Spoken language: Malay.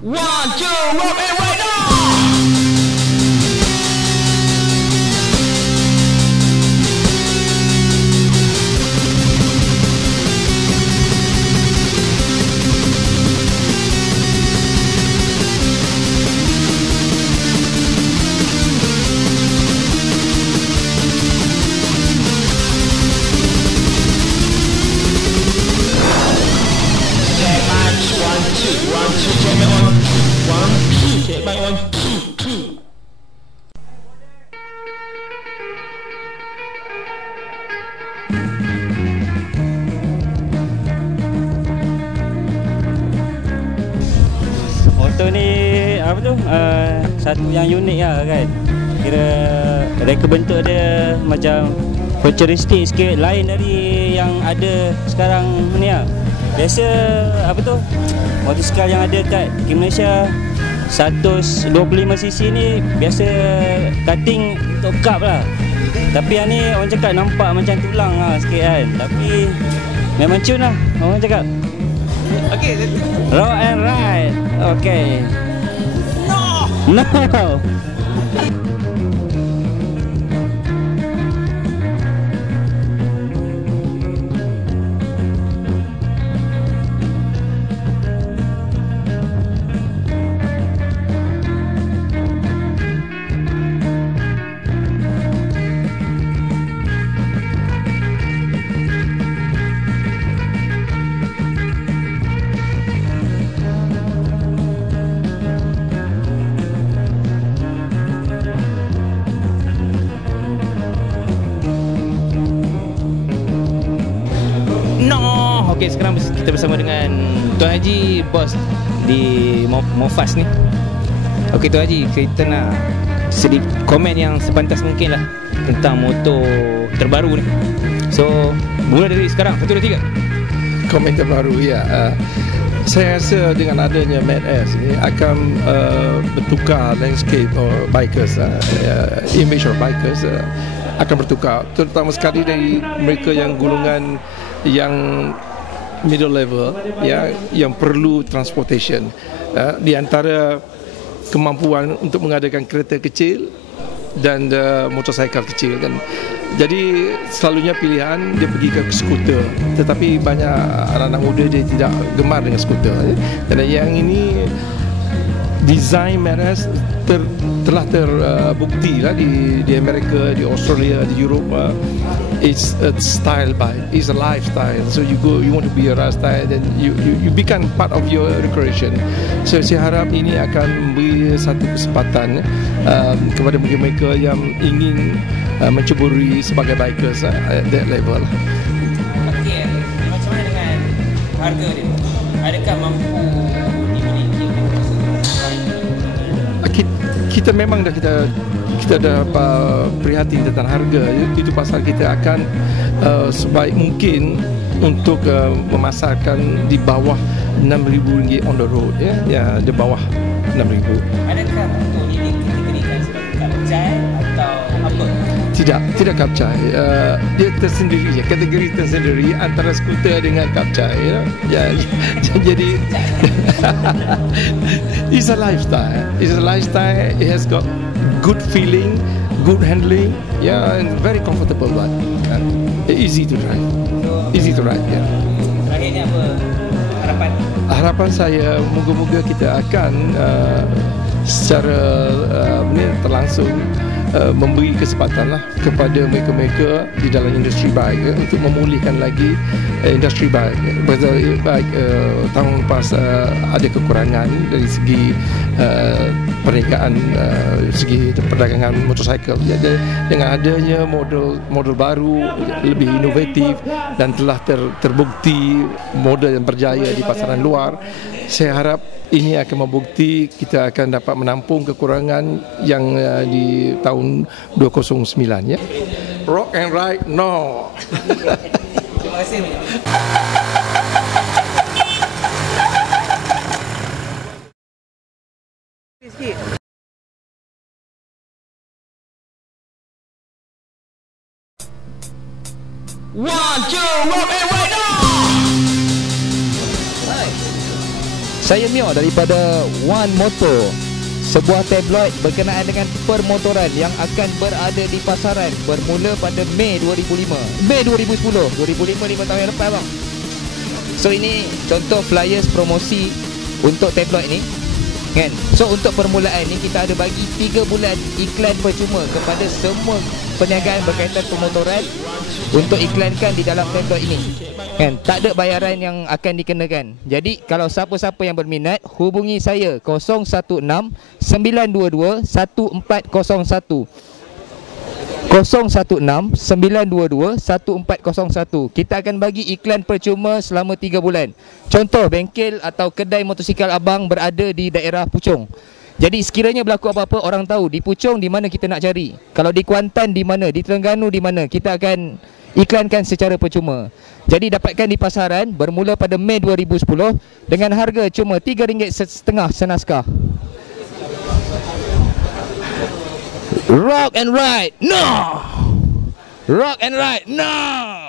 One, and right now! Motor ni apa tu? Uh, satu yang unik lah kan. Kira reka bentuk dia macam futuristik sikit lain dari yang ada sekarang ni lah. Biasa apa tu? Motosikal yang ada kat di Malaysia 125cc ni biasa cutting untuk cup lah. Tapi yang ni orang cakap nampak macam tulang lah sikit kan. Tapi memang cun lah orang cakap. Okay, Rock and ride. Okay. No. No. No. Okay, sekarang kita bersama dengan Tuan Haji, bos di Mo- Mofas ni. Okay, Tuan Haji, kita nak sedikit komen yang sepantas mungkin lah tentang motor terbaru ni. So, mula dari sekarang, satu, dua, tiga. komen terbaru ya. Uh, saya rasa dengan adanya Mad S ini akan uh, bertukar landscape or bikers, uh, uh, image of bikers uh, akan bertukar. Terutama sekali dari mereka yang golongan yang middle level ya yang perlu transportation. Uh, di antara kemampuan untuk mengadakan kereta kecil dan uh, motosikal kecil kan. Jadi selalunya pilihan dia pergi ke skuter. Tetapi banyak anak-anak muda dia tidak gemar dengan skuter. Kerana yang ini design Manas ter, telah terbukti uh, lah di di Amerika, di Australia, di Eropah. It's a style bike. It's a lifestyle. So you go, you want to be a lifestyle, then you you, you become part of your recreation. So saya harap ini akan memberi satu kesempatan um, kepada mereka yang ingin uh, menceburi sebagai bikers uh, at that level. Okay, macam mana dengan harga dia? Adakah mampu kita memang dah kita kita dah uh, prihatin tentang harga itu pasal kita akan uh, sebaik mungkin untuk uh, memasarkan di bawah RM6,000 on the road ya. Ya di bawah RM6,000 Adakah motor ini dikategorikan sebagai kapcai atau apa? tidak tidak kapcai uh, dia tersendiri ya kategori tersendiri antara skuter dengan kapcai ya, ya jadi it's a lifestyle. It's a lifestyle. It has got good feeling good handling. Yeah. And very comfortable one kan? easy to drive. Easy to ride Terakhir ni apa harapan? harapan saya moga-moga kita akan uh, secara uh, terlangsung uh, memberi kesempatan lah kepada mereka-mereka di dalam industri bike uh, untuk memulihkan lagi uh, industri bike. Pasal bike uh, tahun lepas uh, ada kekurangan dari segi uh, perniagaan uh, segi perdagangan motosikal. Jadi dengan adanya model model baru lebih inovatif dan telah ter, terbukti model yang berjaya di pasaran luar, saya harap ini akan membukti kita akan dapat menampung kekurangan yang uh, di tahun 209 ya. Rock and ride no. Terima kasih banyak. One, two, rock and now! Saya Mio daripada One Motor sebuah tabloid berkenaan dengan permotoran yang akan berada di pasaran bermula pada Mei 2005 Mei 2010 2005 5 tahun yang lepas bang. So ini contoh flyers promosi untuk tabloid ni kan? So untuk permulaan ni kita ada bagi 3 bulan iklan percuma kepada semua perniagaan berkaitan pemotoran untuk iklankan di dalam tabloid ini. Kan? Tak ada bayaran yang akan dikenakan. Jadi kalau siapa-siapa yang berminat hubungi saya 016 922 1401 016 922 1401 Kita akan bagi iklan percuma selama 3 bulan. Contoh bengkel atau kedai motosikal abang berada di daerah Puchong. Jadi sekiranya berlaku apa-apa orang tahu Di Puchong di mana kita nak cari. Kalau di Kuantan di mana, di Terengganu di mana Kita akan iklankan secara percuma. Jadi dapatkan di pasaran bermula pada Mei 2010 Dengan harga cuma RM3.5 senaskah Rock and ride, no! Rock and ride, no!